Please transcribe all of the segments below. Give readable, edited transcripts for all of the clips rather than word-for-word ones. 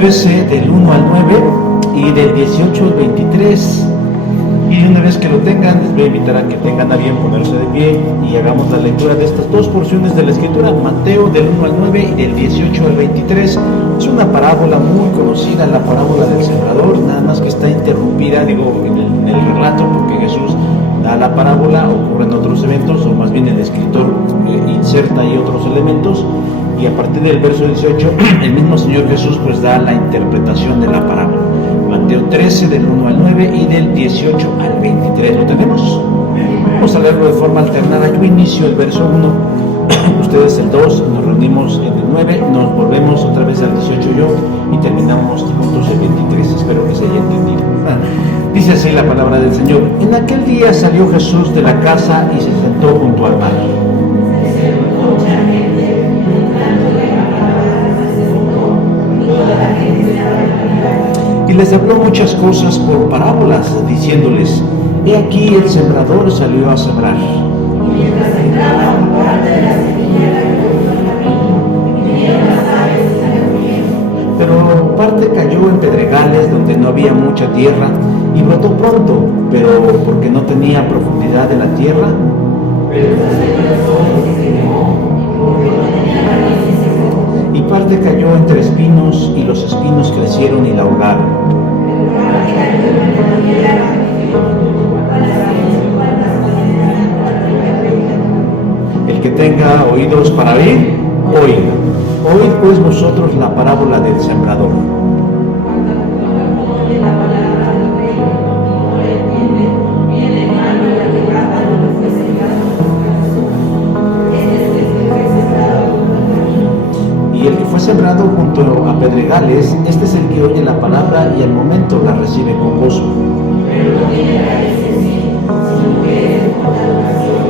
13 del 1 al 9 y del 18 al 23. Y una vez que lo tengan, les voy a invitar a que tengan a bien ponerse de pie y hagamos la lectura de estas dos porciones de la Escritura, Mateo del 1 al 9 y del 18 al 23. Es una parábola muy conocida, la parábola del sembrador, nada más que está interrumpida, en el relato, porque Jesús da la parábola, ocurren otros eventos, o más bien el escritor inserta ahí otros elementos, y a partir del verso 18, el mismo Señor Jesús pues da la interpretación de la parábola. Mateo 13 del 1 al 9 y del 18 al 23. ¿Lo tenemos? Vamos a leerlo de forma alternada. Yo inicio el verso 1, ustedes el 2, nos reunimos en el 9, nos volvemos otra vez al 18 yo y terminamos juntos el 23. Espero que se haya entendido. Dice así la palabra del Señor. En aquel día salió Jesús de la casa y se sentó junto al mar. Y les habló muchas cosas por parábolas, diciéndoles: he aquí el sembrador salió a sembrar. Y mientras sembraba, parte de la semilla cayó, y vinieron las aves y la comieron. Pero parte cayó en pedregales donde no había mucha tierra, y brotó pronto, pero porque no tenía profundidad de la tierra. Y parte cayó entre espinos, y los espinos crecieron y la ahogaron. El que tenga oídos para oír, oiga. Oíd pues vosotros la parábola del sembrador. Y el que fue sembrado junto a pedregales, este es el que oye la palabra y al momento la recibe con gozo. Pero no tiene raíces en sí, sino que es por la educación,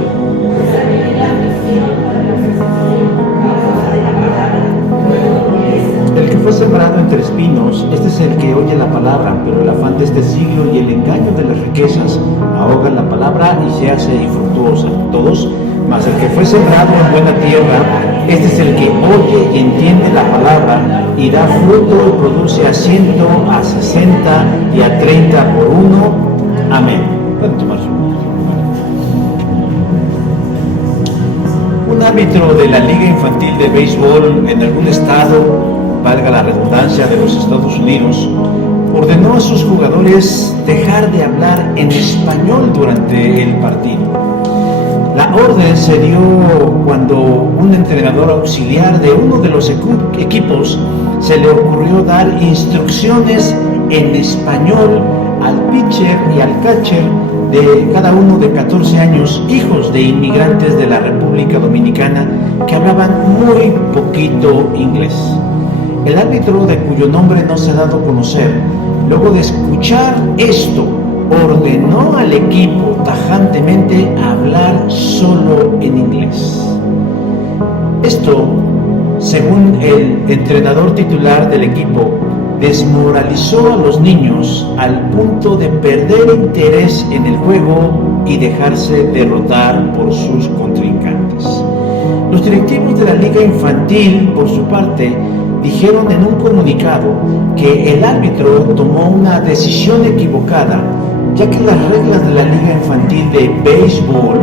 pues también la aflicción para la persecución a causa de la palabra, luego tropieza. El que fue sembrado entre espinos, este es el que oye la palabra, pero el afán de este siglo y el engaño de las riquezas ahogan la palabra y se hace infructuosa. Todos, mas el que fue sembrado en buena tierra, este es el que oye y entiende la palabra y da fruto y produce a 100, a 60 y a 30 por uno. Amén. Pueden tomar su lugar. Un árbitro de la Liga Infantil de Béisbol en algún estado, valga la redundancia, de los Estados Unidos, ordenó a sus jugadores dejar de hablar en español durante el partido. La orden se dio cuando un entrenador auxiliar de uno de los equipos se le ocurrió dar instrucciones en español al pitcher y al catcher de cada uno de 14 años, hijos de inmigrantes de la República Dominicana que hablaban muy poquito inglés. El árbitro, de cuyo nombre no se ha dado a conocer, luego de escuchar esto, ordenó al equipo tajantemente hablar solo en inglés. Esto, según el entrenador titular del equipo, desmoralizó a los niños al punto de perder interés en el juego y dejarse derrotar por sus contrincantes. Los directivos de la Liga Infantil, por su parte, dijeron en un comunicado que el árbitro tomó una decisión equivocada, ya que las reglas de la Liga Infantil de Béisbol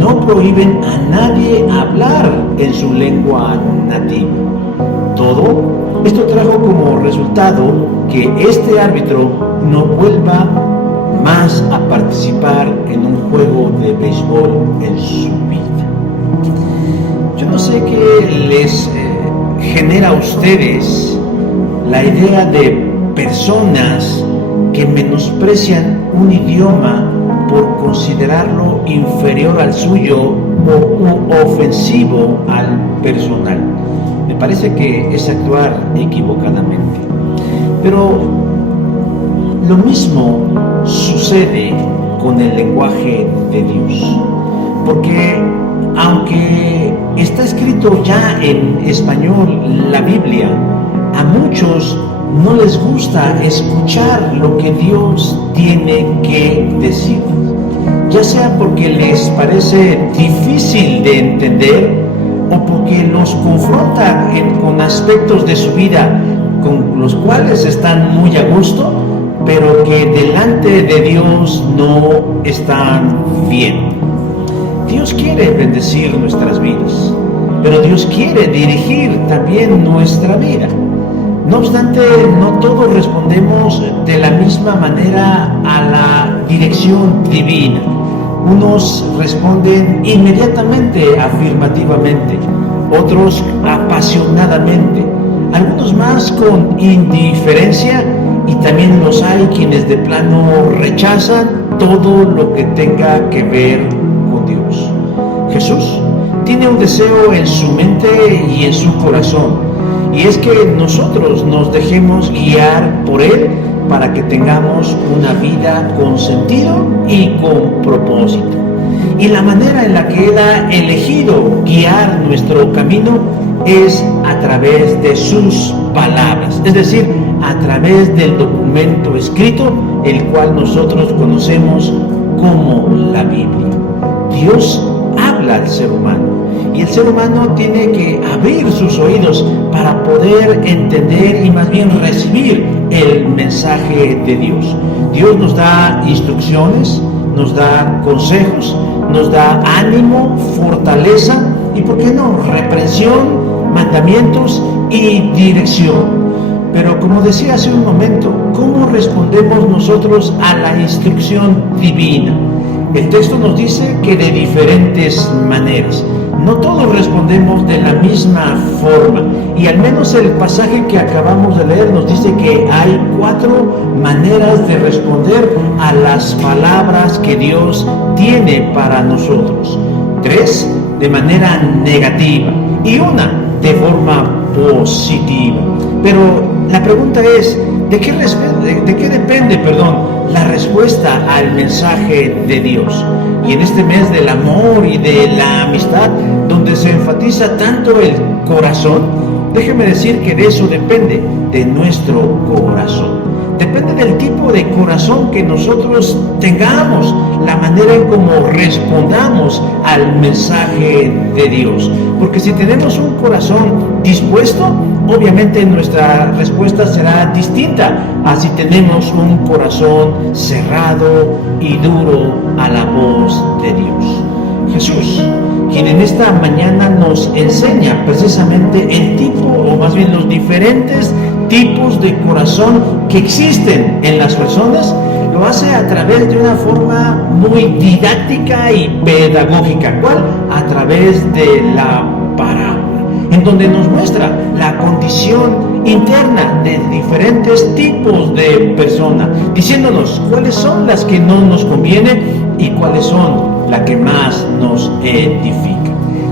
no prohíben a nadie hablar en su lengua nativa. Todo esto trajo como resultado que este árbitro no vuelva más a participar en un juego de béisbol en su vida. Yo no sé qué les genera a ustedes la idea de personas que menosprecian un idioma por considerarlo inferior al suyo o ofensivo al personal. Me parece que es actuar equivocadamente. Pero lo mismo sucede con el lenguaje de Dios, porque aunque está escrito ya en español la Biblia, a muchos no les gusta escuchar lo que Dios tiene que decir, ya sea porque les parece difícil de entender o porque los confronta con aspectos de su vida con los cuales están muy a gusto, pero que delante de Dios no están bien. Dios quiere bendecir nuestras vidas, pero Dios quiere dirigir también nuestra vida. No obstante, no todos respondemos de la misma manera a la dirección divina. Unos responden inmediatamente, afirmativamente, otros apasionadamente, algunos más con indiferencia, y también los hay quienes de plano rechazan todo lo que tenga que ver con Dios. Jesús tiene un deseo en su mente y en su corazón, y es que nosotros nos dejemos guiar por Él para que tengamos una vida con sentido y con propósito. Y la manera en la que Él ha elegido guiar nuestro camino es a través de sus palabras, es decir, a través del documento escrito, el cual nosotros conocemos como la Biblia. Dios habla al ser humano, y el ser humano tiene que abrir sus oídos para poder entender y más bien recibir el mensaje de Dios. Dios nos da instrucciones, nos da consejos, nos da ánimo, fortaleza y, ¿por qué no?, reprensión, mandamientos y dirección. Pero como decía hace un momento, ¿cómo respondemos nosotros a la instrucción divina? El texto nos dice que de diferentes maneras. No todos respondemos de la misma forma, y al menos el pasaje que acabamos de leer nos dice que hay 4 maneras de responder a las palabras que Dios tiene para nosotros. 3 de manera negativa y 1 de forma positiva. Pero la pregunta es, ¿de qué depende la respuesta al mensaje de Dios? Y en este mes del amor y de la amistad, donde se enfatiza tanto el corazón, déjeme decir que de eso depende, de nuestro corazón. Depende del tipo de corazón que nosotros tengamos, la manera en cómo respondamos al mensaje de Dios. Porque si tenemos un corazón dispuesto, obviamente nuestra respuesta será distinta a si tenemos un corazón cerrado y duro a la voz de Dios. Jesús, quien en esta mañana nos enseña precisamente el tipo, o más bien los diferentes tipos de corazón que existen en las personas, lo hace a través de una forma muy didáctica y pedagógica. ¿Cuál? A través de la parábola, en donde nos muestra la condición interna de diferentes tipos de personas, diciéndonos cuáles son las que no nos convienen y cuáles son las que más nos edifican.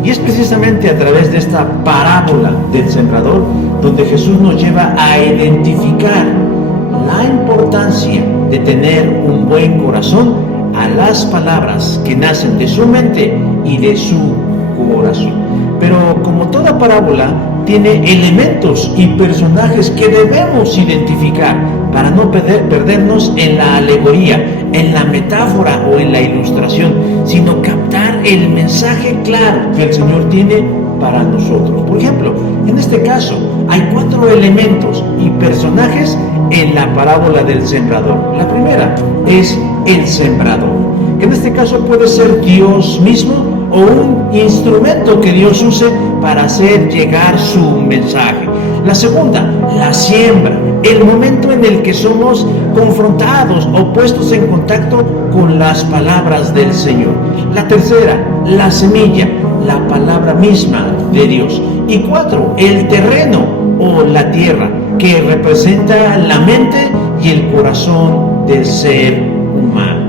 Y es precisamente a través de esta parábola del sembrador donde Jesús nos lleva a identificar la importancia de tener un buen corazón a las palabras que nacen de su mente y de su corazón. Pero como toda parábola, tiene elementos y personajes que debemos identificar para no perdernos en la alegoría, en la metáfora o en la ilustración, sino captar el mensaje claro que el Señor tiene para nosotros. Por ejemplo, en este caso hay 4 elementos y personajes en la parábola del sembrador. La primera es el sembrador, que en este caso puede ser Dios mismo o un instrumento que Dios use para hacer llegar su mensaje. La segunda, la siembra, el momento en el que somos confrontados o puestos en contacto con las palabras del Señor. La tercera, la semilla, la palabra misma de Dios. Y 4, el terreno o la tierra, que representa la mente y el corazón del ser humano.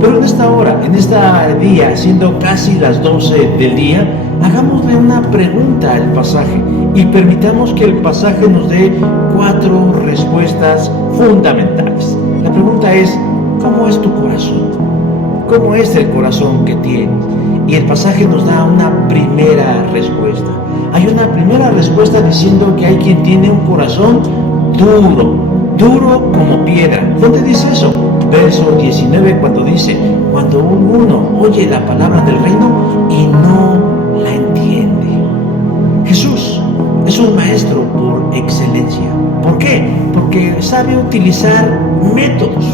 Pero en esta hora, en este día, siendo casi las 12 del día, hagámosle una pregunta al pasaje y permitamos que el pasaje nos dé 4 respuestas fundamentales. La pregunta es, ¿cómo es tu corazón? ¿Cómo es el corazón que tienes? Y el pasaje nos da una primera respuesta. Hay una primera respuesta diciendo que hay quien tiene un corazón duro como piedra. ¿Dónde dice eso? Verso 19, cuando dice, cuando uno oye la palabra del reino y no la entiende. Jesús es un maestro por excelencia, ¿Por qué? Porque sabe utilizar métodos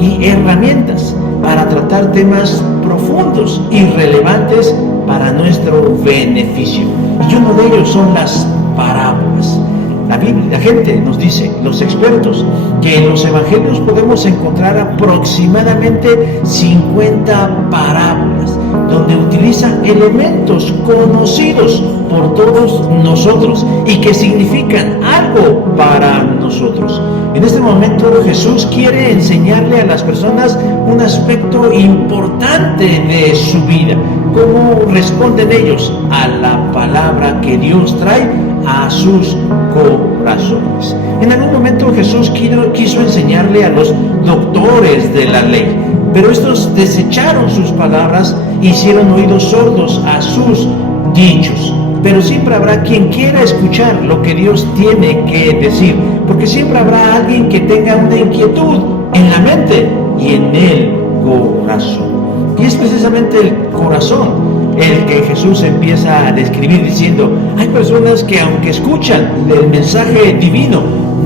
y herramientas para tratar temas profundos y relevantes para nuestro beneficio. Y uno de ellos son las parábolas. La gente nos dice, los expertos, que en los evangelios podemos encontrar aproximadamente 50 parábolas, donde utiliza elementos conocidos por todos nosotros y que significan algo para nosotros. En este momento Jesús quiere enseñarle a las personas un aspecto importante de su vida, cómo responden ellos a la palabra que Dios trae a sus corazones. En algún momento Jesús quiso enseñarle a los doctores de la ley, pero estos desecharon sus palabras e hicieron oídos sordos a sus dichos. Pero siempre habrá quien quiera escuchar lo que Dios tiene que decir, porque siempre habrá alguien que tenga una inquietud en la mente y en el corazón. Y es precisamente el corazón el que Jesús empieza a describir diciendo, hay personas que aunque escuchan el mensaje divino,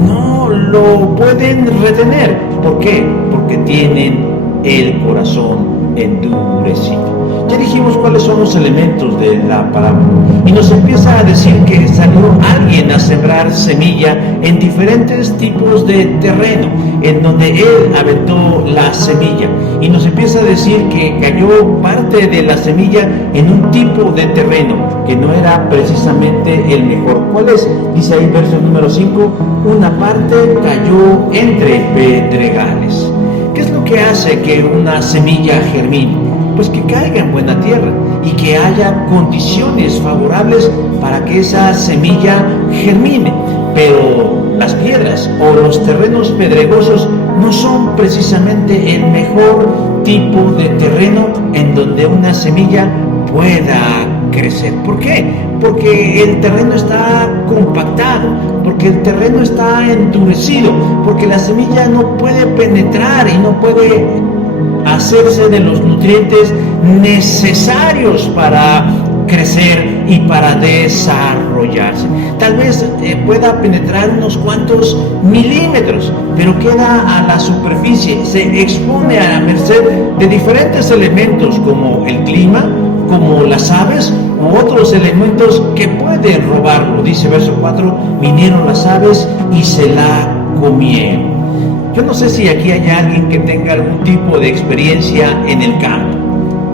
no lo pueden retener. ¿Por qué? Porque tienen el corazón endurecido. Ya dijimos cuáles son los elementos de la parábola y nos empieza a decir que salió alguien a sembrar semilla en diferentes tipos de terreno, en donde él aventó la semilla, y nos empieza a decir que cayó parte de la semilla en un tipo de terreno que no era precisamente el mejor. ¿Cuál es? Dice ahí verso número 5, una parte cayó entre pedregales. ¿Qué es lo que hace que una semilla germine? Pues que caiga en buena tierra y que haya condiciones favorables para que esa semilla germine. Pero las piedras o los terrenos pedregosos no son precisamente el mejor tipo de terreno en donde una semilla pueda crecer. ¿Por qué? Porque el terreno está compactado, porque el terreno está endurecido, porque la semilla no puede penetrar y no puede hacerse de los nutrientes necesarios para crecer y para desarrollarse. Tal vez pueda penetrar unos cuantos milímetros, pero queda a la superficie, se expone a la merced de diferentes elementos como el clima, como las aves u otros elementos que pueden robarlo. Dice verso 4, vinieron las aves y se la comieron. Yo no sé si aquí hay alguien que tenga algún tipo de experiencia en el campo,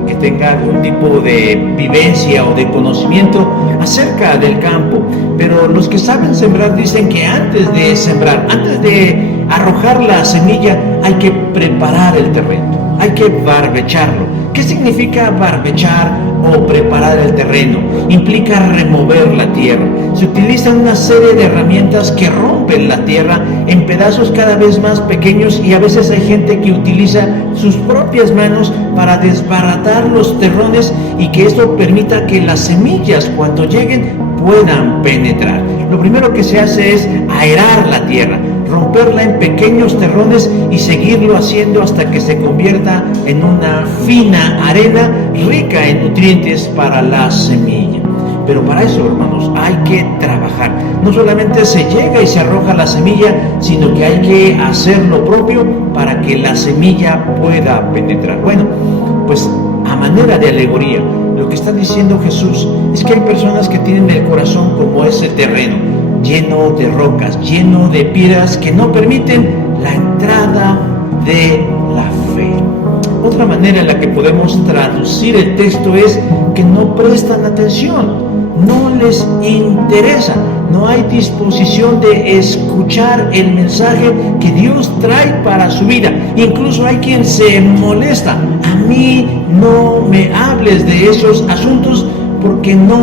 que tenga algún tipo de vivencia o de conocimiento acerca del campo, pero los que saben sembrar dicen que antes de sembrar, antes de arrojar la semilla, hay que preparar el terreno, hay que barbecharlo. ¿Qué significa barbechar o preparar el terreno? Implica remover la tierra. Se utilizan una serie de herramientas que rompen la tierra en pedazos cada vez más pequeños, y a veces hay gente que utiliza sus propias manos para desbaratar los terrones y que esto permita que las semillas, cuando lleguen, puedan penetrar. Lo primero que se hace es aerar la tierra, romperla en pequeños terrones y seguirlo haciendo hasta que se convierta en una fina arena rica en nutrientes para la semilla. Pero para eso, hermanos, hay que trabajar. No solamente se llega y se arroja la semilla, sino que hay que hacer lo propio para que la semilla pueda penetrar. Bueno, pues a manera de alegoría, lo que está diciendo Jesús es que hay personas que tienen el corazón como ese terreno, lleno de rocas, lleno de piedras que no permiten la entrada de la fe. Otra manera en la que podemos traducir el texto es que no prestan atención, no les interesa, no hay disposición de escuchar el mensaje que Dios trae para su vida. Incluso hay quien se molesta: a mí no me hables de esos asuntos porque no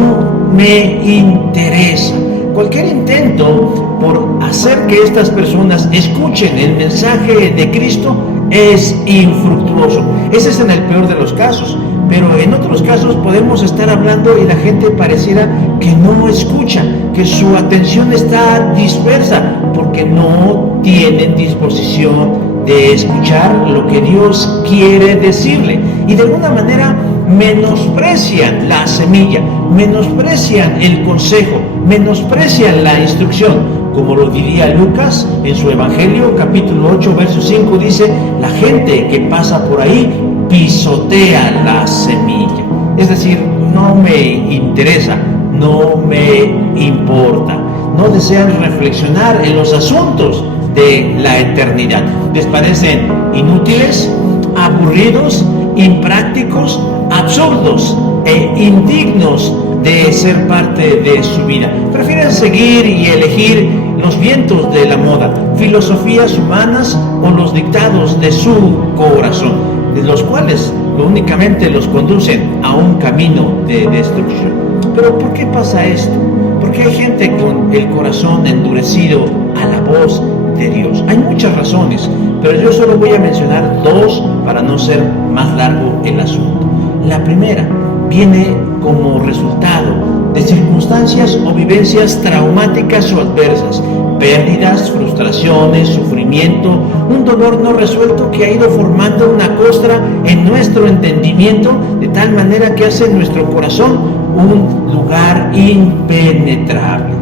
me interesa. Cualquier intento por hacer que estas personas escuchen el mensaje de Cristo es infructuoso. Ese es en el peor de los casos, pero en otros casos podemos estar hablando y la gente pareciera que no escucha, que su atención está dispersa porque no tienen disposición de escuchar lo que Dios quiere decirle. Y de alguna manera menosprecian la semilla, menosprecian el consejo, menosprecian la instrucción. Como lo diría Lucas en su Evangelio, capítulo 8, verso 5, dice: la gente que pasa por ahí pisotea la semilla. Es decir, no me interesa, no me importa. No desean reflexionar en los asuntos de la eternidad. Les parecen inútiles, aburridos, imprácticos, absurdos e indignos de ser parte de su vida. Prefieren seguir y elegir los vientos de la moda, filosofías humanas o los dictados de su corazón, de los cuales únicamente los conducen a un camino de destrucción. Pero ¿por qué pasa esto? Porque hay gente con el corazón endurecido a la voz de Dios. Hay muchas razones, pero yo solo voy a mencionar dos para no ser más largo el asunto. La primera viene como resultado de circunstancias o vivencias traumáticas o adversas, pérdidas, frustraciones, sufrimiento, un dolor no resuelto que ha ido formando una costra en nuestro entendimiento, de tal manera que hace nuestro corazón un lugar impenetrable.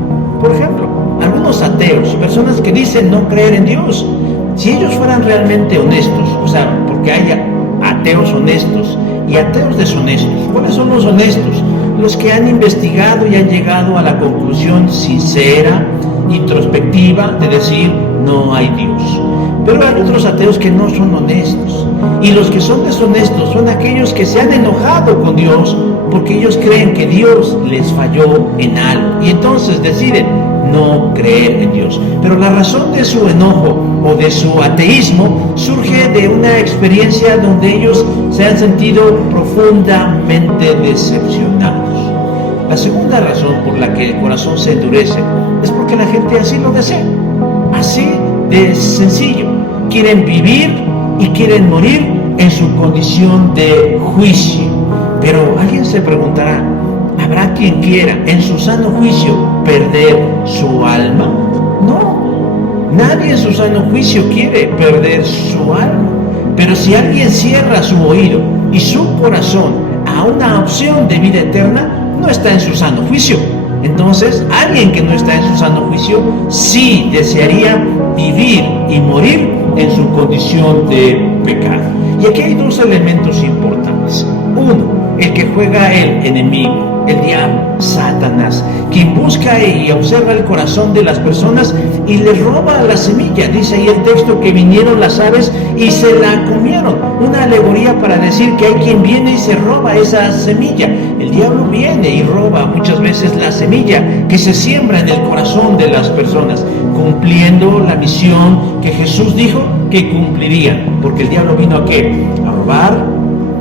Por ejemplo, algunos ateos, personas que dicen no creer en Dios, si ellos fueran realmente honestos, o sea, porque haya ateos honestos y ateos deshonestos. ¿Cuáles son los honestos? Los que han investigado y han llegado a la conclusión sincera, introspectiva, de decir no hay Dios. Pero hay otros ateos que no son honestos. Y los que son deshonestos son aquellos que se han enojado con Dios porque ellos creen que Dios les falló en algo. Y entonces deciden no creer en Dios. Pero la razón de su enojo o de su ateísmo surge de una experiencia donde ellos se han sentido profundamente decepcionados. La segunda razón por la que el corazón se endurece es porque la gente así lo desea. Así de sencillo. Quieren vivir y quieren morir en su condición de juicio. Pero alguien se preguntará, ¿habrá quien quiera en su sano juicio perder su alma? No, nadie en su sano juicio quiere perder su alma. Pero si alguien cierra su oído y su corazón a una opción de vida eterna, no está en su sano juicio. Entonces, alguien que no está en su sano juicio sí desearía vivir y morir en su condición de pecado. Y aquí hay dos elementos importantes. Uno, el que juega el enemigo, el diablo, Satanás, quien busca y observa el corazón de las personas y les roba la semilla. Dice ahí el texto que vinieron las aves y se la comieron. Una alegoría para decir que hay quien viene y se roba esa semilla. El diablo viene y roba muchas veces la semilla que se siembra en el corazón de las personas, cumpliendo la misión que Jesús dijo que cumplirían. Porque el diablo vino ¿a qué? A robar,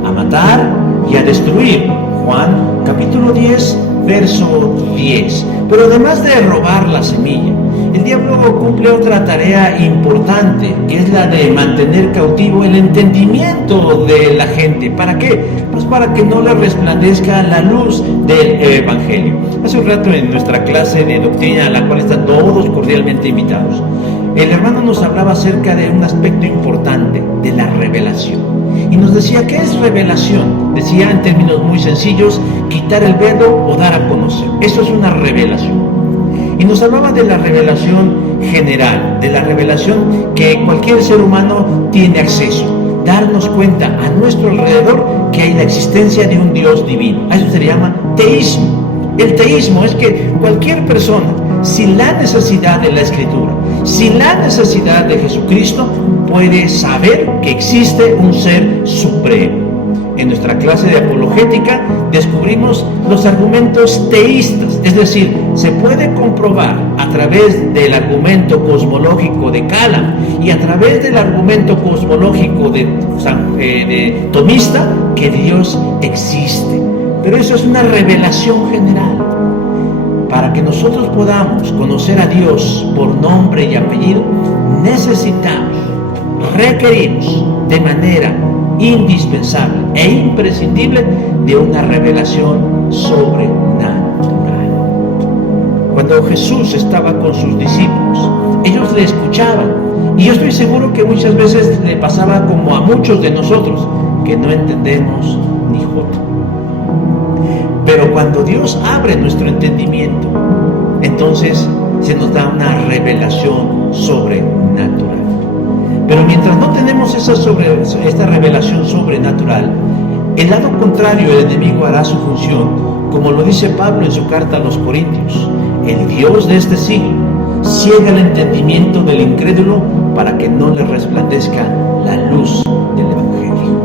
a matar y a destruir. Juan capítulo 10, verso 10. Pero además de robar la semilla, el diablo cumple otra tarea importante, que es la de mantener cautivo el entendimiento de la gente. ¿Para qué? Pues para que no le resplandezca la luz del Evangelio. Hace un rato en nuestra clase de doctrina, a la cual están todos cordialmente invitados, el hermano nos hablaba acerca de un aspecto importante, de la revelación. Y nos decía, ¿qué es revelación? Decía en términos muy sencillos, quitar el velo o dar a conocer. Eso es una revelación. Y nos hablaba de la revelación general, de la revelación que cualquier ser humano tiene acceso. Darnos cuenta a nuestro alrededor que hay la existencia de un Dios divino. A eso se le llama teísmo. El teísmo es que cualquier persona, sin la necesidad de la Escritura, sin la necesidad de Jesucristo, puede saber que existe un ser supremo. En nuestra clase de apologética descubrimos los argumentos teístas, es decir, se puede comprobar a través del argumento cosmológico de Kalam y a través del argumento cosmológico de Tomista que Dios existe. Pero eso es una revelación general. Para que nosotros podamos conocer a Dios por nombre y apellido, necesitamos, requerimos de manera indispensable e imprescindible de una revelación sobrenatural. Cuando Jesús estaba con sus discípulos, ellos le escuchaban, y yo estoy seguro que muchas veces le pasaba como a muchos de nosotros, que no entendemos ni jota. Pero cuando Dios abre nuestro entendimiento, entonces se nos da una revelación sobrenatural. Pero mientras no tenemos esta revelación sobrenatural, el lado contrario, el enemigo hará su función, como lo dice Pablo en su carta a los Corintios. El Dios de este siglo ciega el entendimiento del incrédulo para que no le resplandezca la luz del Evangelio.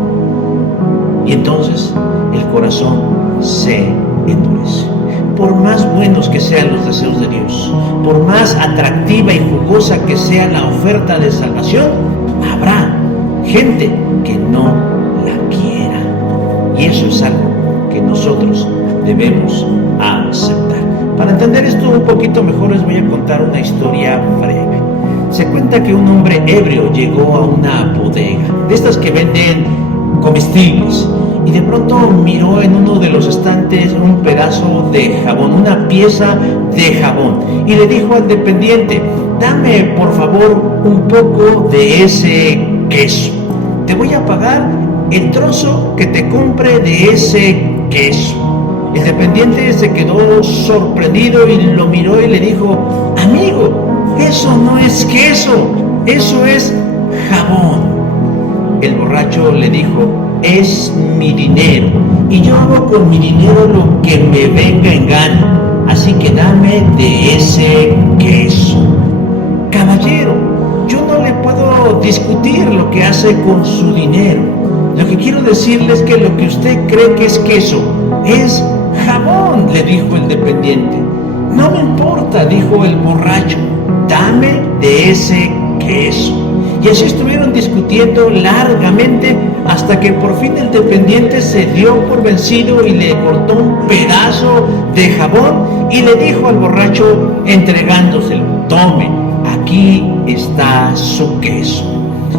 Y entonces el corazón se endurece. Por más buenos que sean los deseos de Dios, por más atractiva y jugosa que sea la oferta de salvación, habrá gente que no la quiera. Y eso es algo que nosotros debemos aceptar. Para entender esto un poquito mejor, les voy a contar una historia breve. Se cuenta que un hombre ebrio llegó a una bodega, de estas que venden comestibles, y de pronto miró en uno de los estantes un pedazo de jabón, una pieza de jabón, y le dijo al dependiente: dame por favor un poco de ese queso, te voy a pagar el trozo que te compre de ese queso. El dependiente se quedó sorprendido y lo miró y le dijo: amigo, eso no es queso, eso es jabón. El borracho le dijo: es mi dinero, y yo hago con mi dinero lo que me venga en gana, así que dame de ese queso. Caballero, yo no le puedo discutir lo que hace con su dinero. Lo que quiero decirle es que lo que usted cree que es queso es jabón, le dijo el dependiente. No me importa, dijo el borracho, dame de ese queso. Y así estuvieron discutiendo largamente hasta que por fin el dependiente se dio por vencido y le cortó un pedazo de jabón y le dijo al borracho, entregándoselo: tome, aquí está su queso.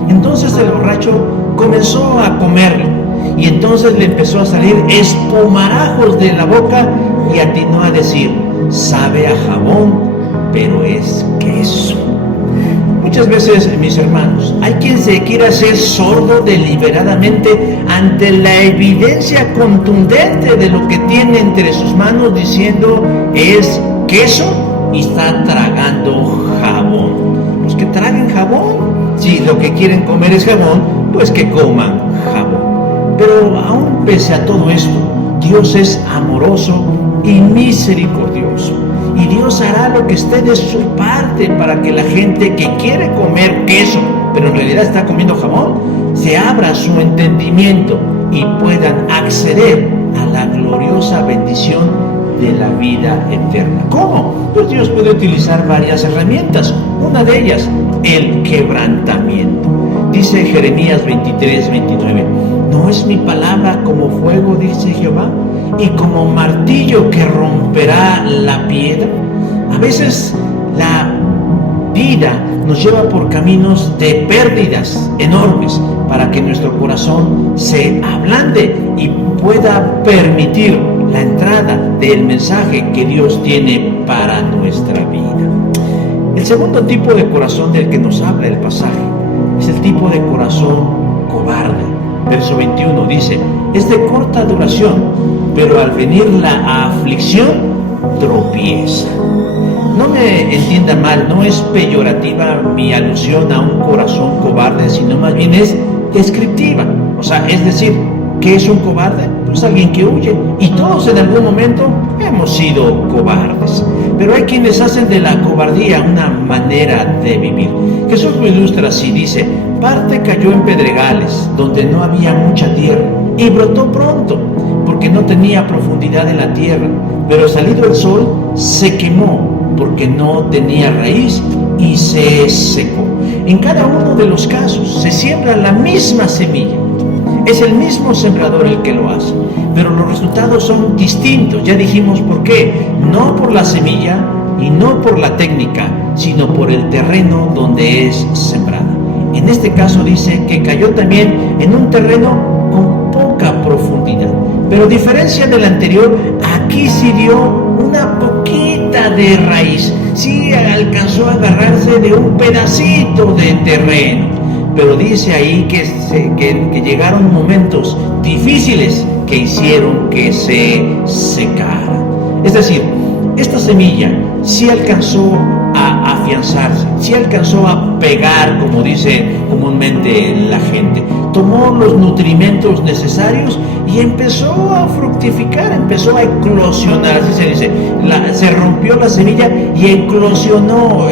Entonces el borracho comenzó a comerlo y entonces le empezó a salir espumarajos de la boca y atinó a decir: sabe a jabón, pero es queso. Muchas veces, mis hermanos, hay quien se quiere hacer sordo deliberadamente ante la evidencia contundente de lo que tiene entre sus manos, diciendo es queso, y está tragando jabón. Pues que traguen jabón. Si lo que quieren comer es jabón, pues que coman jabón. Pero aún pese a todo esto, Dios es amoroso y misericordioso. Y Dios hará lo que esté de su parte para que la gente que quiere comer queso, pero en realidad está comiendo jabón, se abra su entendimiento y puedan acceder a la gloriosa bendición de la vida eterna. ¿Cómo? Pues Dios puede utilizar varias herramientas. Una de ellas, el quebrantamiento. Dice Jeremías 23:29, ¿no es mi palabra como fuego, dice Jehová, y como martillo que romperá la piedra? A veces la vida nos lleva por caminos de pérdidas enormes para que nuestro corazón se ablande y pueda permitir la entrada del mensaje que Dios tiene para nuestra vida. El segundo tipo de corazón del que nos habla el pasaje es el tipo de corazón cobarde. Verso 21 dice: es de corta duración, pero al venir la aflicción tropieza. No me entienda mal, no es peyorativa mi alusión a un corazón cobarde, sino más bien es descriptiva. O sea, es decir, ¿qué es un cobarde? Pues alguien que huye. Y todos en algún momento hemos sido cobardes. Pero hay quienes hacen de la cobardía una manera de vivir. Jesús lo ilustra así, dice: parte cayó en pedregales, donde no había mucha tierra, y brotó pronto, porque no tenía profundidad en la tierra. Pero salido el sol, se quemó, porque no tenía raíz, y se secó. En cada uno de los casos se siembra la misma semilla. Es el mismo sembrador el que lo hace, pero los resultados son distintos. Ya dijimos por qué. No por la semilla y no por la técnica, sino por el terreno donde es sembrada. En este caso dice que cayó también en un terreno con poca profundidad. Pero a diferencia del anterior, aquí sí dio una poquita de raíz. Sí alcanzó a agarrarse de un pedacito de terreno. pero dice ahí que llegaron momentos difíciles que hicieron que se secara. Es decir, esta semilla sí alcanzó a afianzarse, sí alcanzó a pegar, como dice comúnmente la gente. Tomó los nutrimentos necesarios y empezó a fructificar, empezó a eclosionar, así se dice. Se rompió la semilla y eclosionó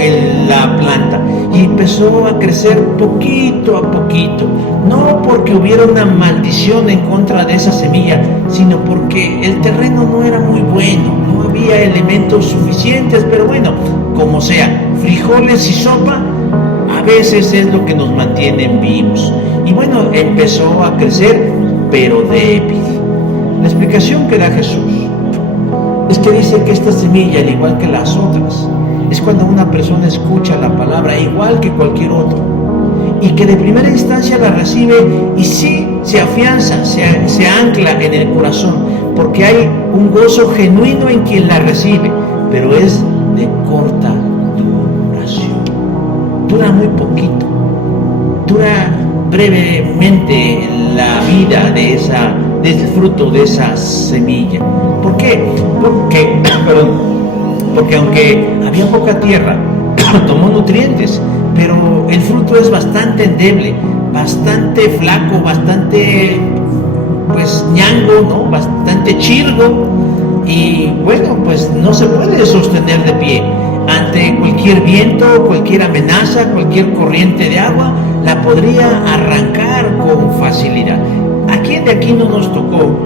la planta y empezó a crecer poquito a poquito. No porque hubiera una maldición en contra de esa semilla, sino porque el terreno no era muy bueno, no había elementos suficientes, pero bueno, como sea, frijoles y sopa a veces es lo que nos mantiene vivos. Y bueno, empezó a crecer, pero débil. La explicación que da Jesús es que dice que esta semilla, al igual que las otras, es cuando una persona escucha la palabra igual que cualquier otro, y que de primera instancia la recibe y sí se afianza, se ancla en el corazón, porque hay un gozo genuino en quien la recibe, pero es de corta duración. Dura muy poquito, dura brevemente la vida del fruto de esa semilla. ¿Por qué? Porque aunque había poca tierra, tomó nutrientes, pero el fruto es bastante endeble, bastante flaco, bastante ñango, ¿no? Bastante chirgo, y bueno, pues no se puede sostener de pie ante cualquier viento, cualquier amenaza, cualquier corriente de agua, la podría arrancar con facilidad. ¿A quién de aquí no nos tocó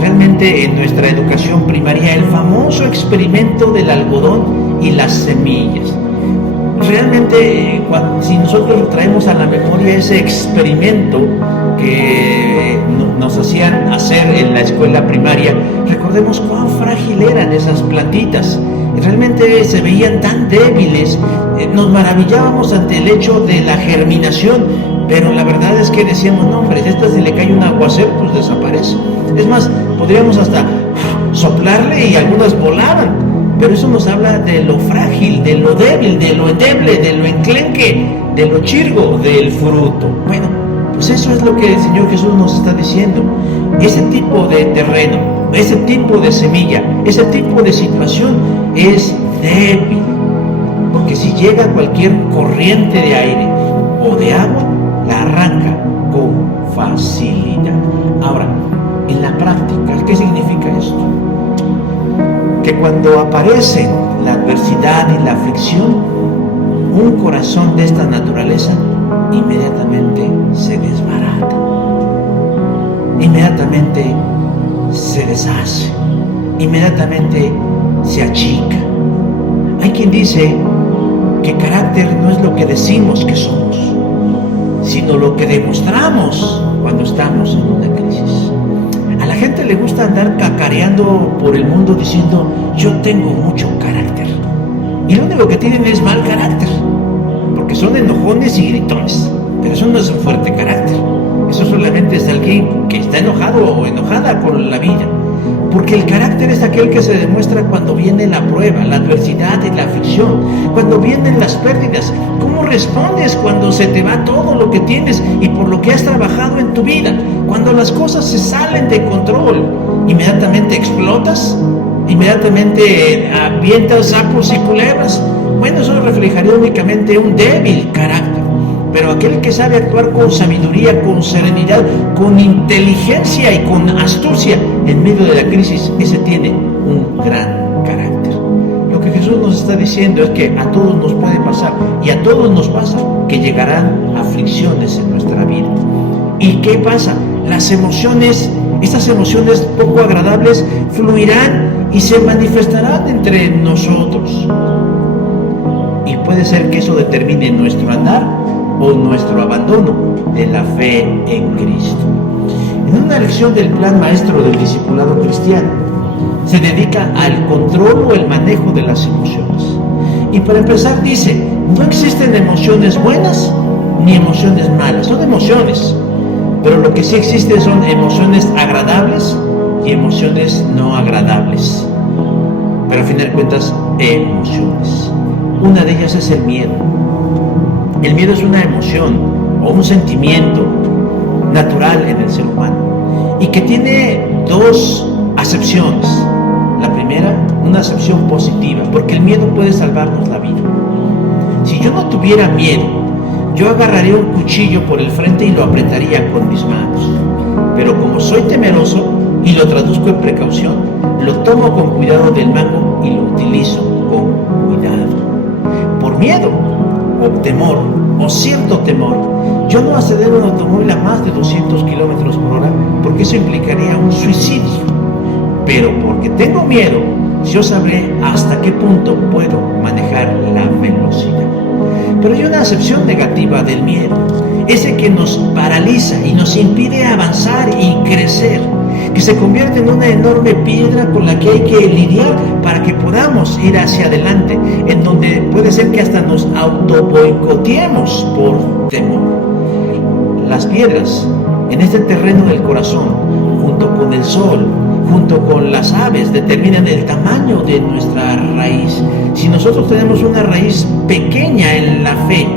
realmente en nuestra educación primaria el famoso experimento del algodón y las semillas? Realmente, si nosotros traemos a la memoria ese experimento que nos hacían hacer en la escuela primaria, recordemos cuán frágil eran esas plantitas. Realmente se veían tan débiles, nos maravillábamos ante el hecho de la germinación, pero la verdad es que decíamos, no hombre, esta si le cae un aguacero, pues desaparece. Es más, podríamos hasta soplarle y algunas volaban, pero eso nos habla de lo frágil, de lo débil, de lo endeble, de lo enclenque, de lo chirgo del fruto. Bueno, pues eso es lo que el Señor Jesús nos está diciendo. Ese tipo de terreno, ese tipo de semilla, ese tipo de situación es débil, porque si llega cualquier corriente de aire o de agua, la arranca con facilidad. Ahora, en la práctica, ¿qué significa esto? Que cuando aparece la adversidad y la aflicción, un corazón de esta naturaleza inmediatamente se desbarata, inmediatamente se deshace, inmediatamente se achica. Hay quien dice que carácter no es lo que decimos que somos, sino lo que demostramos cuando estamos en una crisis. A la gente le gusta andar cacareando por el mundo diciendo, yo tengo mucho carácter. Y lo único que tienen es mal carácter, porque son enojones y gritones. Pero eso no es un fuerte carácter. Eso solamente es alguien que está enojado o enojada con la vida. Porque el carácter es aquel que se demuestra cuando viene la prueba, la adversidad y la aflicción, cuando vienen las pérdidas. ¿Cómo respondes cuando se te va todo lo que tienes y por lo que has trabajado en tu vida? Cuando las cosas se salen de control, ¿inmediatamente explotas? ¿Inmediatamente avientas sapos y culebras? Bueno, eso reflejaría únicamente un débil carácter. Pero aquel que sabe actuar con sabiduría, con serenidad, con inteligencia y con astucia en medio de la crisis, ese tiene un gran carácter. Lo que Jesús nos está diciendo es que a todos nos puede pasar, y a todos nos pasa, que llegarán aflicciones en nuestra vida. ¿Y qué pasa? Las emociones, estas emociones poco agradables, fluirán y se manifestarán entre nosotros. Y puede ser que eso determine nuestro andar o nuestro abandono de la fe en Cristo. En una lección del plan maestro del discipulado cristiano, se dedica al control o el manejo de las emociones. Y para empezar dice, no existen emociones buenas ni emociones malas, son emociones, pero lo que sí existe son emociones agradables y emociones no agradables. Pero al final de cuentas, emociones. Una de ellas es el miedo. El miedo es una emoción o un sentimiento natural en el ser humano y que tiene dos acepciones. La primera, una acepción positiva, porque el miedo puede salvarnos la vida. Si yo no tuviera miedo, yo agarraría un cuchillo por el frente y lo apretaría con mis manos. Pero como soy temeroso y lo traduzco en precaución, lo tomo con cuidado del mango y lo utilizo con cuidado. Por miedo o temor o cierto temor, yo no acelero un automóvil a más de 200 kilómetros por hora porque eso implicaría un suicidio. Pero porque tengo miedo, yo sabré hasta qué punto puedo manejar la velocidad. Pero hay una acepción negativa del miedo, ese que nos paraliza y nos impide avanzar y crecer, que se convierte en una enorme piedra con la que hay que lidiar para que podamos ir hacia adelante, en donde puede ser que hasta nos autoboicoteemos por temor. Las piedras en este terreno del corazón, junto con el sol, junto con las aves, determinan el tamaño de nuestra raíz. Si nosotros tenemos una raíz pequeña en la fe,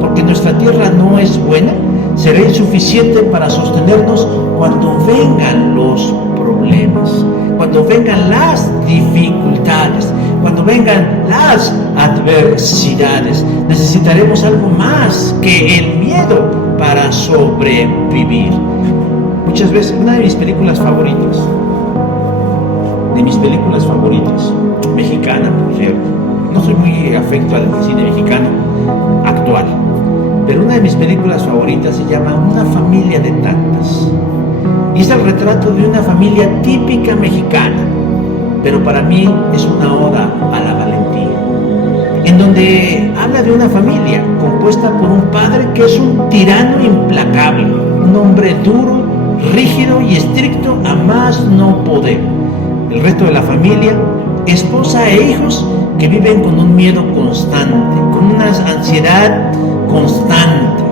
porque nuestra tierra no es buena, será insuficiente para sostenernos cuando vengan los problemas, cuando vengan las dificultades, cuando vengan las adversidades. Necesitaremos algo más que el miedo para sobrevivir. Muchas veces, una de mis películas favoritas, mexicana, por cierto, no soy muy afecto al cine mexicano actual, pero una de mis películas favoritas se llama Una familia de tantas, y es el retrato de una familia típica mexicana, pero para mí es una oda a la valentía, en donde habla de una familia compuesta por un padre que es un tirano implacable, un hombre duro, rígido y estricto a más no poder. El resto de la familia, esposa e hijos que viven con un miedo constante, con una ansiedad constante.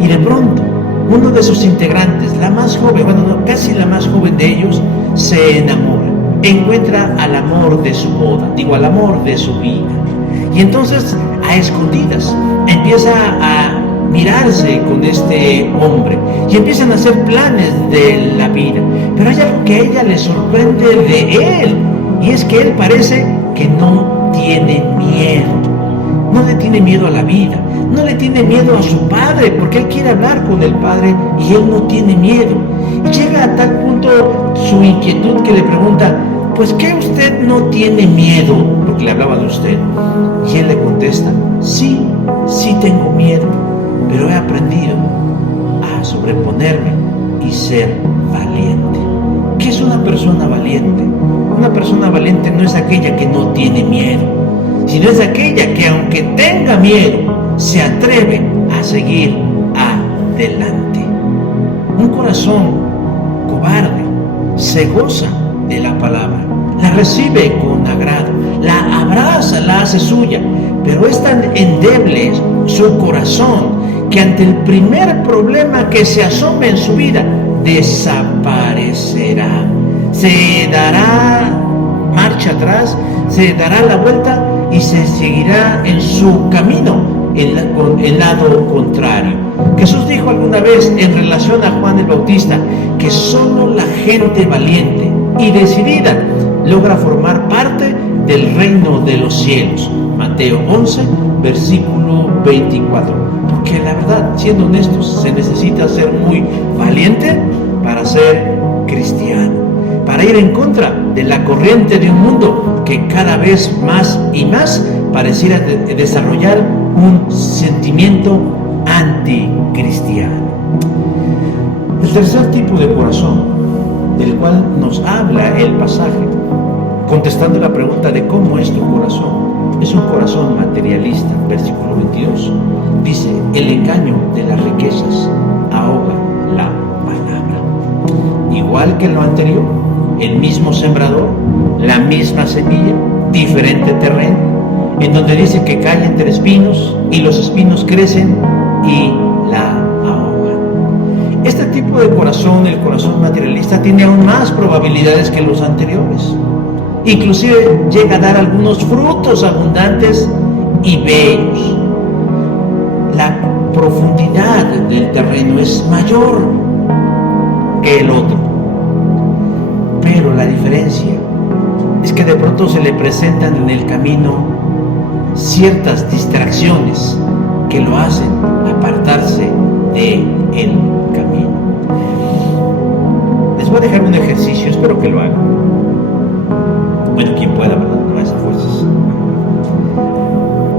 Y de pronto, uno de sus integrantes, la más joven, casi la más joven de ellos, se enamora, encuentra al amor de su boda, al amor de su vida. Y entonces, a escondidas, empieza a mirarse con este hombre y empiezan a hacer planes de la vida. Pero hay algo que a ella le sorprende de él, y es que él parece que no tiene miedo. No le tiene miedo a la vida, no le tiene miedo a su padre, porque él quiere hablar con el padre y él no tiene miedo. Y llega a tal punto su inquietud que le pregunta: ¿pues qué usted no tiene miedo? Porque le hablaba de usted. Y él le contesta: sí tengo miedo, pero he aprendido a sobreponerme y ser valiente. ¿Qué es una persona valiente? Una persona valiente no es aquella que no tiene miedo, sino es aquella que, aunque tenga miedo, se atreve a seguir adelante. Un corazón cobarde se goza de la palabra, la recibe con agrado, la abraza, la hace suya, pero es tan endeble su corazón que ante el primer problema que se asome en su vida, desaparecerá, se dará marcha atrás, se dará la vuelta y se seguirá en su camino, el lado contrario. Jesús dijo alguna vez en relación a Juan el Bautista que solo la gente valiente y decidida logra formar parte del reino de los cielos. Mateo 11, versículo 24. Porque la verdad, siendo honestos, se necesita ser muy valiente para ser cristiano, para ir en contra de la corriente de un mundo que cada vez más y más pareciera desarrollar un sentimiento anticristiano. El tercer tipo de corazón, del cual nos habla el pasaje, contestando la pregunta de cómo es tu corazón, es un corazón materialista. Versículo 22 dice: el engaño de las riquezas ahoga la palabra. Igual que en lo anterior, el mismo sembrador, la misma semilla, diferente terreno, en donde dice que cae entre espinos y los espinos crecen y la ahogan. Este tipo de corazón, el corazón materialista, tiene aún más probabilidades que los anteriores. Inclusive llega a dar algunos frutos abundantes y bellos. La profundidad del terreno es mayor que el otro. Pero la diferencia es que de pronto se le presentan en el camino ciertas distracciones que lo hacen apartarse del camino. Les voy a dejar un ejercicio, espero que lo hagan. Bueno, quien pueda, ¿verdad? No es a fuerzas.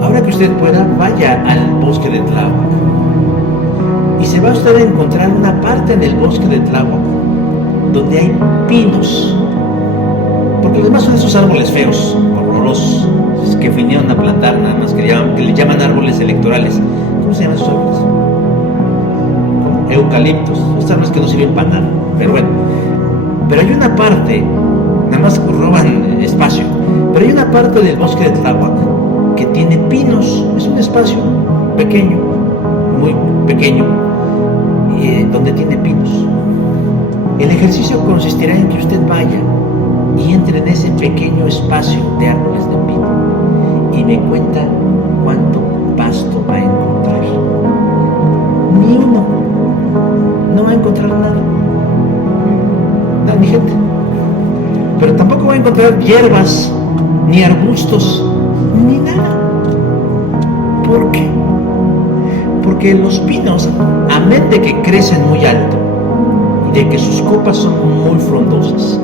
Ahora que usted pueda, vaya al bosque de Tláhuac y se va usted a encontrar una parte en el bosque de Tláhuac donde hay pinos, porque los demás son esos árboles feos, horrorosos, que vinieron a plantar nada más, que le llaman árboles electorales. ¿Cómo se llaman esos árboles? Eucaliptos, esos árboles que no sirven para nada, pero bueno. Pero hay una parte, nada más roban espacio, pero hay una parte del bosque de Tláhuac que tiene pinos, es un espacio pequeño, muy pequeño, donde tiene pinos. El ejercicio consistirá en que usted vaya y entre en ese pequeño espacio de árboles de pino y me cuenta cuánto pasto va a encontrar. Ni uno. No va a encontrar nada. No, ni gente. Pero tampoco va a encontrar hierbas, ni arbustos, ni nada. ¿Por qué? Porque los pinos, amén de que crecen muy alto y de que sus copas son muy frondosas,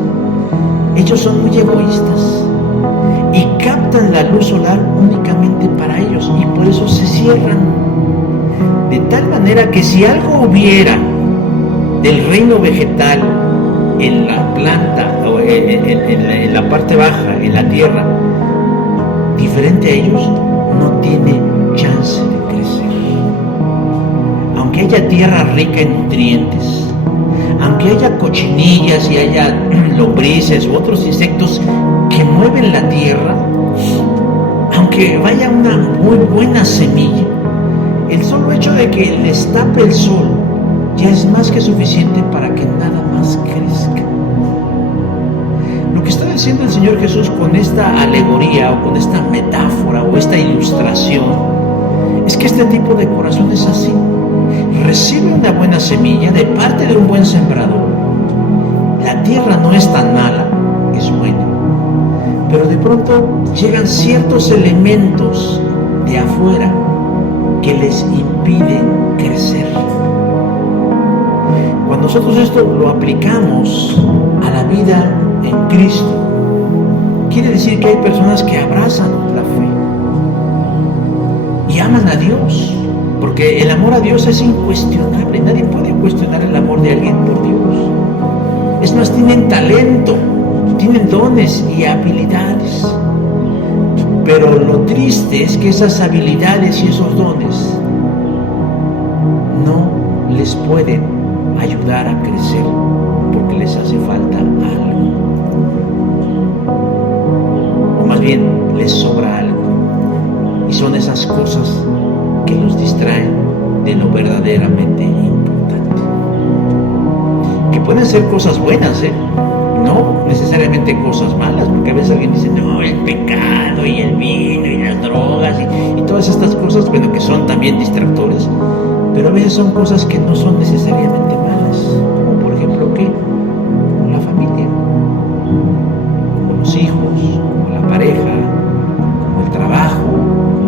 ellos son muy egoístas y captan la luz solar únicamente para ellos y por eso se cierran. De tal manera que si algo hubiera del reino vegetal en la planta o en la parte baja, en la tierra, diferente a ellos, no tiene chance de crecer. Aunque haya tierra rica en nutrientes, aunque haya cochinillas y haya lombrices u otros insectos que mueven la tierra, aunque vaya una muy buena semilla, el solo hecho de que les tape el sol ya es más que suficiente para que nada más crezca. Lo que está diciendo el Señor Jesús con esta alegoría o con esta metáfora o esta ilustración es que este tipo de corazón es así. Recibe una buena semilla de parte de un buen sembrador. La tierra no es tan mala, es buena. Pero de pronto llegan ciertos elementos de afuera que les impiden crecer. Cuando nosotros esto lo aplicamos a la vida en Cristo, quiere decir que hay personas que abrazan la fe y aman a Dios, porque el amor a Dios es incuestionable. Nadie puede cuestionar el amor de alguien por Dios. Es más, tienen talento, tienen dones y habilidades. Pero lo triste es que esas habilidades y esos dones no les pueden ayudar a crecer porque les hace falta algo. O más bien, les sobra algo. Y son esas cosas que los distraen de lo verdaderamente importante. Que pueden ser cosas buenas, no necesariamente cosas malas, porque a veces alguien dice, no, el pecado y el vino y las drogas y todas estas cosas, bueno, que son también distractores, pero a veces son cosas que no son necesariamente malas, como por ejemplo, ¿qué? Como la familia, como los hijos, como la pareja, como el trabajo,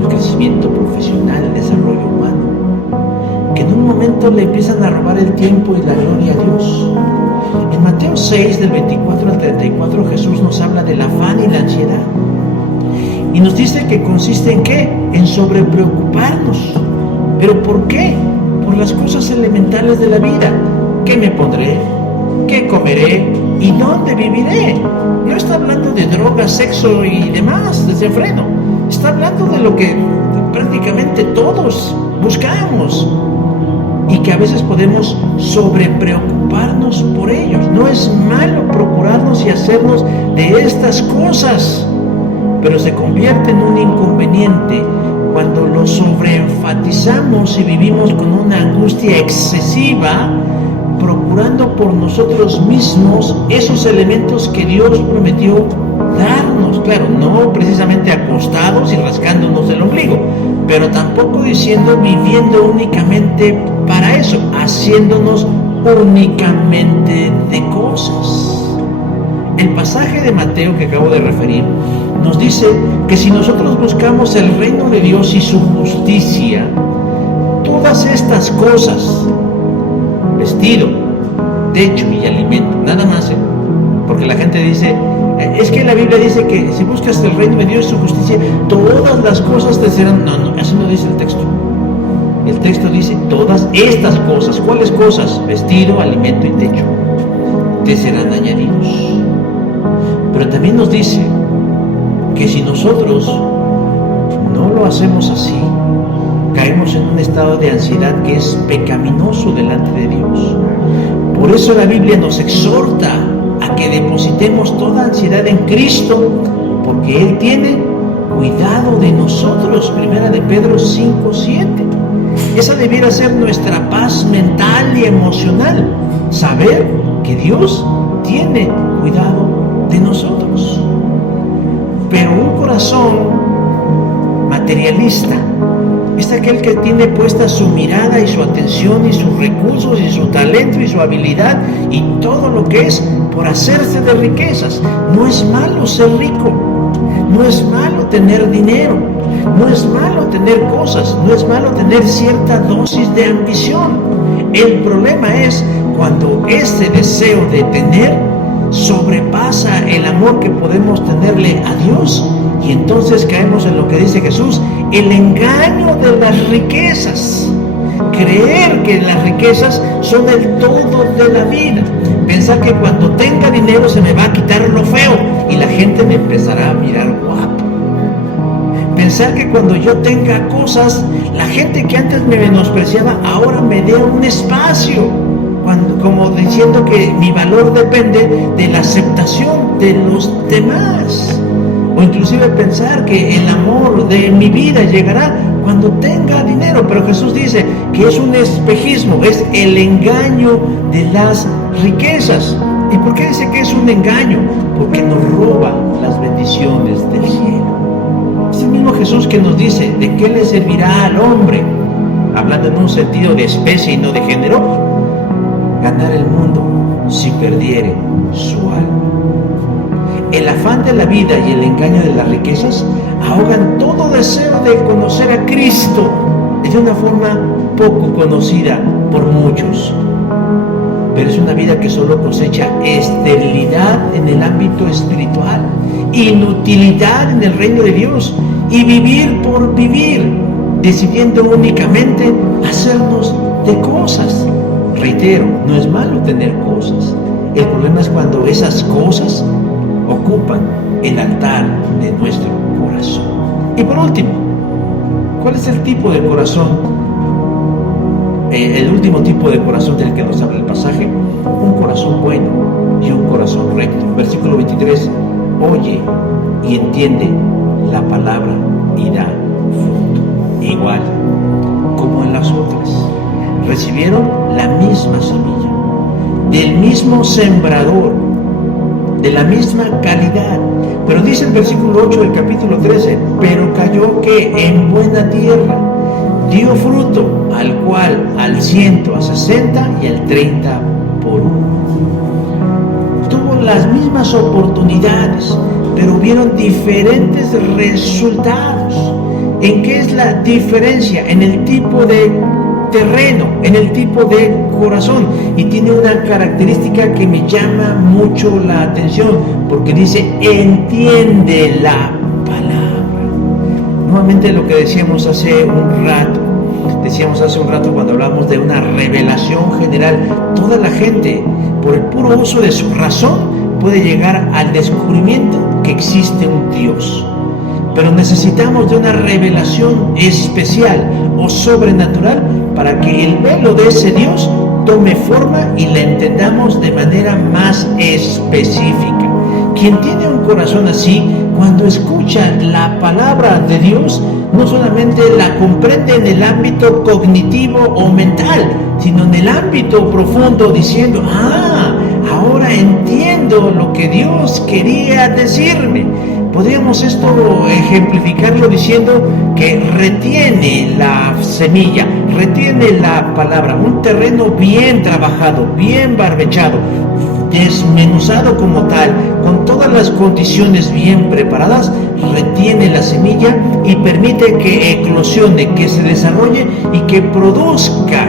el crecimiento profesional, el desarrollo humano, que en un momento le empiezan a robar el tiempo y la gloria a Dios. En Mateo 6, del 24 al 34, Jesús nos habla del afán y la ansiedad. Y nos dice que consiste en ¿qué? En sobrepreocuparnos. ¿Pero por qué? Por las cosas elementales de la vida. ¿Qué me pondré? ¿Qué comeré? ¿Y dónde viviré? No está hablando de drogas, sexo y demás, desenfreno. Está hablando de lo que prácticamente todos buscamos y que a veces podemos sobrepreocuparnos por ellos. No es malo procurarnos y hacernos de estas cosas, pero se convierte en un inconveniente cuando lo sobreenfatizamos y vivimos con una angustia excesiva, procurando por nosotros mismos esos elementos que Dios prometió darnos. Claro, no precisamente acostados y rascándonos el ombligo, pero tampoco diciendo viviendo únicamente para eso, haciéndonos únicamente de cosas. El pasaje de Mateo que acabo de referir nos dice que si nosotros buscamos el reino de Dios y su justicia, todas estas cosas, vestido, techo y alimento, nada más, porque la gente dice, es que la Biblia dice que si buscas el reino de Dios y su justicia, todas las cosas te serán. No, así no dice el texto. El texto dice todas estas cosas. ¿Cuáles cosas? Vestido, alimento y techo te serán añadidos. Pero también nos dice que si nosotros no lo hacemos así, caemos en un estado de ansiedad que es pecaminoso delante de Dios. Por eso la Biblia nos exhorta a que depositemos toda ansiedad en Cristo, porque Él tiene cuidado de nosotros. Primera de Pedro 5:7. Esa debiera ser nuestra paz mental y emocional, saber que Dios tiene cuidado de nosotros. Pero un corazón materialista es aquel que tiene puesta su mirada y su atención y sus recursos y su talento y su habilidad y todo lo que es por hacerse de riquezas. No es malo ser rico, no es malo tener dinero, no es malo tener cosas, no es malo tener cierta dosis de ambición. El problema es cuando ese deseo de tener sobrepasa el amor que podemos tenerle a Dios, y entonces caemos en lo que dice Jesús, el engaño de las riquezas. Creer que las riquezas son el todo de la vida. Pensar que cuando tenga dinero se me va a quitar lo feo y la gente me empezará a mirar guapo. Pensar que cuando yo tenga cosas, la gente que antes me menospreciaba ahora me dé un espacio, como diciendo que mi valor depende de la aceptación de los demás. O inclusive pensar que el amor de mi vida llegará cuando tenga dinero. Pero Jesús dice que es un espejismo, es el engaño de las riquezas. ¿Y por qué dice que es un engaño? Porque nos roba las bendiciones del cielo. Es el mismo Jesús que nos dice, ¿de qué le servirá al hombre? Hablando en un sentido de especie y no de género, ganar el mundo si perdiere su alma. El afán de la vida y el engaño de las riquezas ahogan todo deseo de conocer a Cristo de una forma poco conocida por muchos. Pero es una vida que solo cosecha esterilidad en el ámbito espiritual, inutilidad en el reino de Dios y vivir por vivir, decidiendo únicamente hacernos de cosas. Reitero, no es malo tener cosas. El problema es cuando esas cosas ocupan el altar de nuestro corazón. Y por último, ¿cuál es el tipo de corazón? El último tipo de corazón del que nos habla el pasaje: un corazón bueno y un corazón recto. Versículo 23: oye y entiende la palabra y da fruto, igual como en las otras. Recibieron la misma semilla, del mismo sembrador, de la misma calidad. Pero dice el versículo 8 del capítulo 13: pero cayó que en buena tierra, dio fruto, al cual al 100, a 60 y al 30 por uno. Tuvo las mismas oportunidades, pero hubieron diferentes resultados. ¿En qué es la diferencia? En el tipo de terreno, en el tipo de corazón. Y tiene una característica que me llama mucho la atención, porque dice: entiende la palabra. Nuevamente lo que decíamos hace un rato cuando hablamos de una revelación general. Toda la gente, por el puro uso de su razón, puede llegar al descubrimiento que existe un Dios. Pero necesitamos de una revelación especial o sobrenatural para que el velo de ese Dios tome forma y la entendamos de manera más específica. Quien tiene un corazón así, cuando escucha la palabra de Dios, no solamente la comprende en el ámbito cognitivo o mental, sino en el ámbito profundo, diciendo: ahora entiendo lo que Dios quería decirme. Podríamos esto ejemplificarlo diciendo que retiene la semilla, retiene la palabra, un terreno bien trabajado, bien barbechado, desmenuzado como tal, con todas las condiciones bien preparadas, retiene la semilla y permite que eclosione, que se desarrolle y que produzca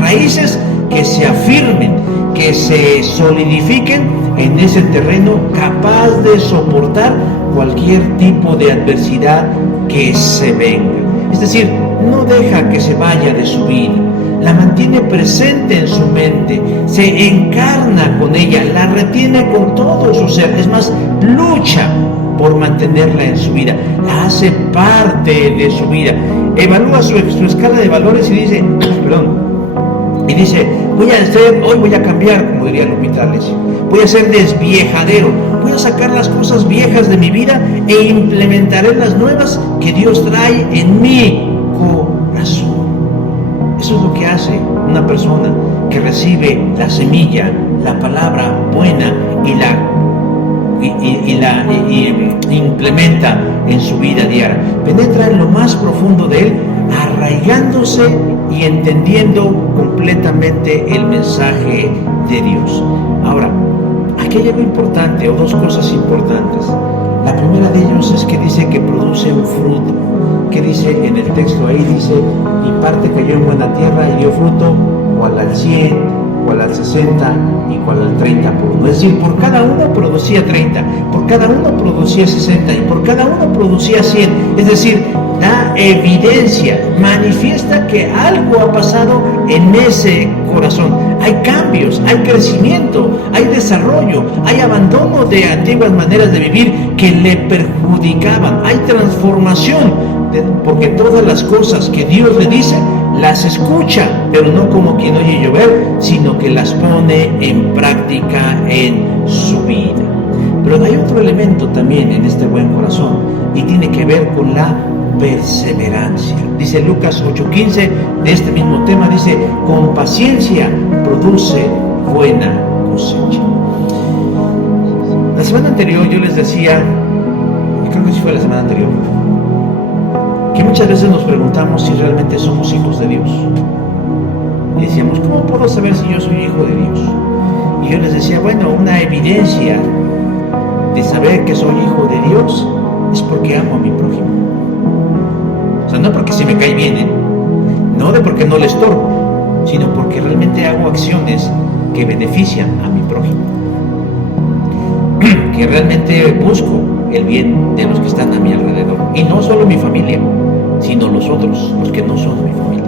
raíces que se afirmen, que se solidifiquen en ese terreno capaz de soportar cualquier tipo de adversidad que se venga. Es decir, no deja que se vaya de su vida, la mantiene presente en su mente, se encarna con ella, la retiene con todo su ser, es más, lucha por mantenerla en su vida, la hace parte de su vida, evalúa su escala de valores y dice, hoy voy a cambiar, como diría Lupita D'Alessio, voy a ser desviejadero, voy a sacar las cosas viejas de mi vida e implementaré las nuevas que Dios trae en mi corazón. Eso es lo que hace una persona que recibe la semilla, la palabra buena y la implementa en su vida diaria. Penetra en lo más profundo de él, arraigándose y entendiendo completamente el mensaje de Dios. Ahora, aquí hay algo importante, o dos cosas importantes. La primera de ellos es que dice que produce un fruto. ¿Qué dice en el texto? Ahí dice, y parte cayó en buena tierra y dio fruto, cual al 100, cual al 60 y cual al 30 por uno. Es decir, por cada uno producía 30, por cada uno producía 60 y por cada uno producía 100. Es decir, da evidencia, manifiesta que algo ha pasado en ese corazón. Hay cambios, hay crecimiento, hay desarrollo, hay abandono de antiguas maneras de vivir que le perjudicaban, hay transformación, porque todas las cosas que Dios le dice las escucha, pero no como quien oye llover, sino que las pone en práctica en su vida. Pero hay otro elemento también en este buen corazón y tiene que ver con la perseverancia. Dice Lucas 8:15 de este mismo tema, dice, con paciencia produce buena cosecha. La semana anterior yo les decía, creo que sí fue la semana anterior, que muchas veces nos preguntamos si realmente somos hijos de Dios. Y decíamos, ¿cómo puedo saber si yo soy hijo de Dios? Y yo les decía, bueno, una evidencia de saber que soy hijo de Dios es porque amo a mi prójimo. O sea, no porque si me cae bien, no de porque no le estorbo, sino porque realmente hago acciones que benefician a mi prójimo, que realmente busco el bien de los que están a mi alrededor, y no solo mi familia, sino los otros, los que no son mi familia.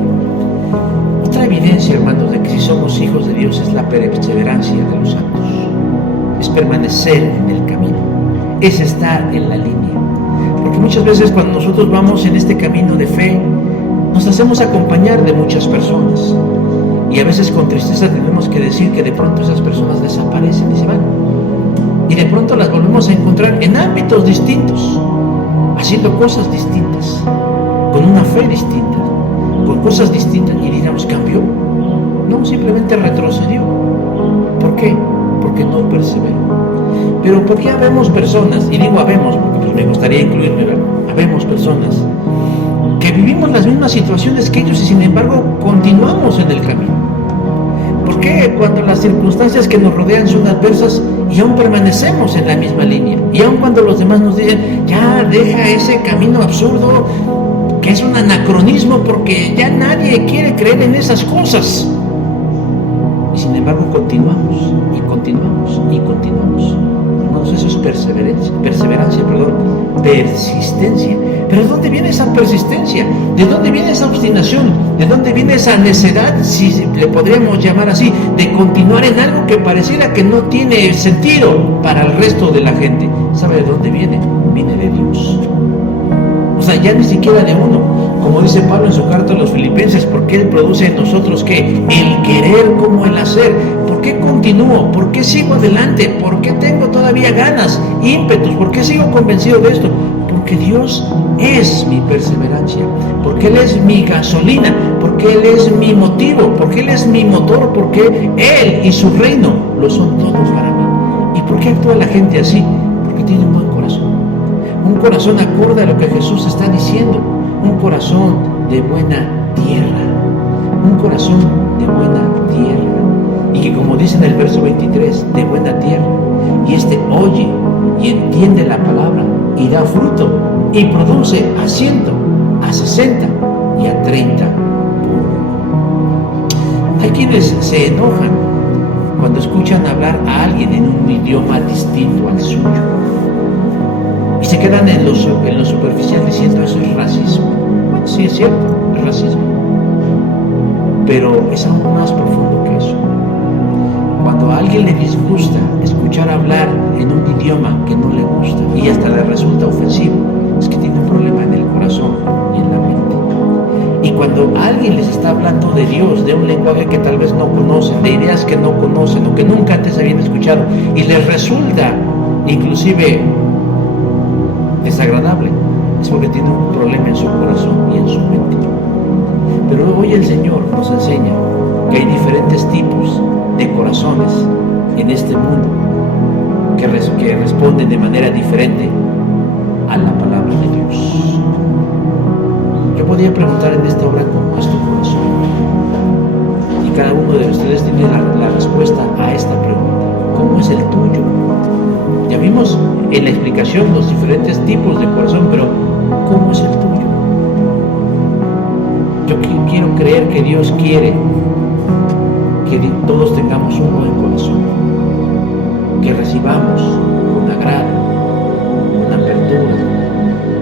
Otra evidencia, hermanos, de que si somos hijos de Dios es la perseverancia de los santos, es permanecer en el camino, es estar en la línea. Porque muchas veces cuando nosotros vamos en este camino de fe, nos hacemos acompañar de muchas personas, y a veces con tristeza tenemos que decir que de pronto esas personas desaparecen y se van, y de pronto las volvemos a encontrar en ámbitos distintos, haciendo cosas distintas, con una fe distinta, con cosas distintas, y diríamos, ¿cambió? No, simplemente retrocedió. ¿Por qué? Porque no perseveró. Pero ¿por qué habemos personas? Y digo habemos, porque pues me gustaría incluirme, ¿verdad? Habemos personas que vivimos las mismas situaciones que ellos y sin embargo continuamos en el camino. ¿Por qué cuando las circunstancias que nos rodean son adversas y aún permanecemos en la misma línea? Y aún cuando los demás nos dicen, ya deja ese camino absurdo, que es un anacronismo porque ya nadie quiere creer en esas cosas. Y sin embargo continuamos y continuamos y continuamos. Entonces eso es perseverancia, persistencia. Pero ¿de dónde viene esa persistencia? ¿De dónde viene esa obstinación? ¿De dónde viene esa necedad, si le podríamos llamar así, de continuar en algo que pareciera que no tiene sentido para el resto de la gente? ¿Sabe de dónde viene? Viene de Dios. O sea, ya ni siquiera de uno, como dice Pablo en su carta a los Filipenses, porque Él produce en nosotros ¿qué? El querer como el hacer. ¿Por qué continúo? ¿Por qué sigo adelante? ¿Por qué tengo todavía ganas, ímpetus? ¿Por qué sigo convencido de esto? Porque Dios es mi perseverancia, porque Él es mi gasolina, porque Él es mi motivo, porque Él es mi motor, porque Él y su reino lo son todos para mí. ¿Y por qué actúa la gente así? Porque tiene un buen corazón. Un corazón acorde a lo que Jesús está diciendo. Un corazón de buena tierra. Un corazón de buena tierra. Y que, como dice en el verso 23, de buena tierra. Y este oye y entiende la palabra y da fruto y produce a 100, a 60 y a 30. Hay quienes se enojan cuando escuchan hablar a alguien en un idioma distinto al suyo y se quedan en lo superficial diciendo eso es racismo. Bueno, sí es cierto, es racismo, pero es aún más profundo que eso. Cuando a alguien le disgusta escuchar hablar en un idioma que no le gusta y hasta le resulta ofensivo, es que tiene un problema en el corazón y en la mente. Y cuando alguien les está hablando de Dios, de un lenguaje que tal vez no conocen, de ideas que no conocen o que nunca antes habían escuchado, y les resulta inclusive desagradable, es porque tiene un problema en su corazón y en su mente. Pero hoy el Señor nos enseña que hay diferentes tipos de corazones en este mundo que responden de manera diferente a la palabra de Dios. Yo podría preguntar en esta hora cómo es tu corazón, y cada uno de ustedes tiene la respuesta a esta pregunta: ¿cómo es el tuyo? Ya vimos en la explicación los diferentes tipos de corazón, pero ¿cómo es el tuyo? Yo quiero creer que Dios quiere que todos tengamos un buen corazón, que recibamos con agrado, con apertura,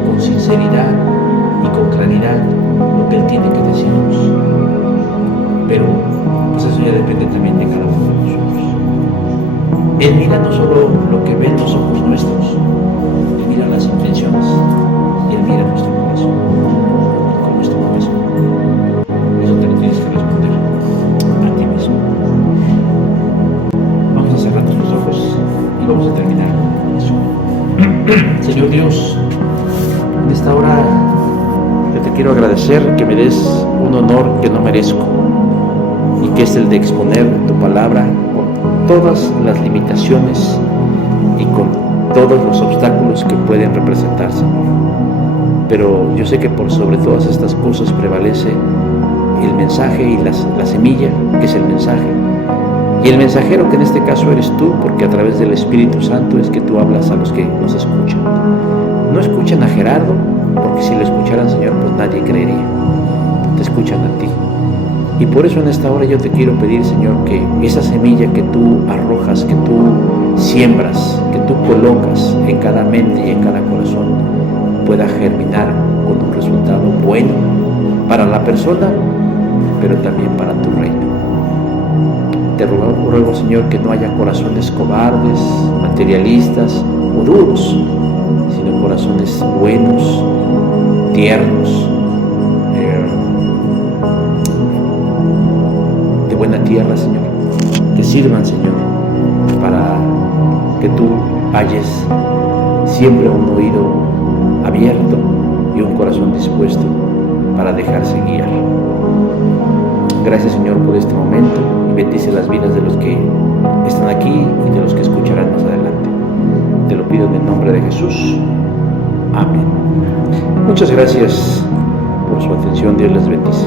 con sinceridad y con claridad lo que Él tiene que decirnos. Pero pues eso ya depende también de cada uno de nosotros. Él mira no solo lo que ven los ojos nuestros, Él mira las intenciones, y Él mira nuestro corazón, con nuestro corazón. Eso te lo tienes que responder a ti mismo. Vamos a cerrar nuestros ojos y vamos a terminar con eso. Señor Dios, en esta hora yo te quiero agradecer que me des un honor que no merezco, y que es el de exponer tu palabra con todas las limitaciones y con todos los obstáculos que pueden representarse. Pero yo sé que por sobre todas estas cosas prevalece el mensaje y la semilla, que es el mensaje, y el mensajero, que en este caso eres tú, porque a través del Espíritu Santo es que tú hablas a los que nos escuchan. No escuchan a Gerardo, porque si lo escucharan, Señor, pues nadie creería. Te escuchan a ti. Y por eso en esta hora yo te quiero pedir, Señor, que esa semilla que tú arrojas, que tú siembras, que tú colocas en cada mente y en cada corazón, pueda germinar con un resultado bueno para la persona, pero también para tu reino. Te ruego, Señor, que no haya corazones cobardes, materialistas o duros, sino corazones buenos, tiernos, de buena tierra, Señor, que sirvan, Señor, para que tú halles siempre un oído abierto y un corazón dispuesto para dejarse guiar. Gracias, Señor, por este momento, y bendice las vidas de los que están aquí y de los que escucharán más adelante. Te lo pido en el nombre de Jesús. Amén. Muchas gracias por su atención. Dios les bendice.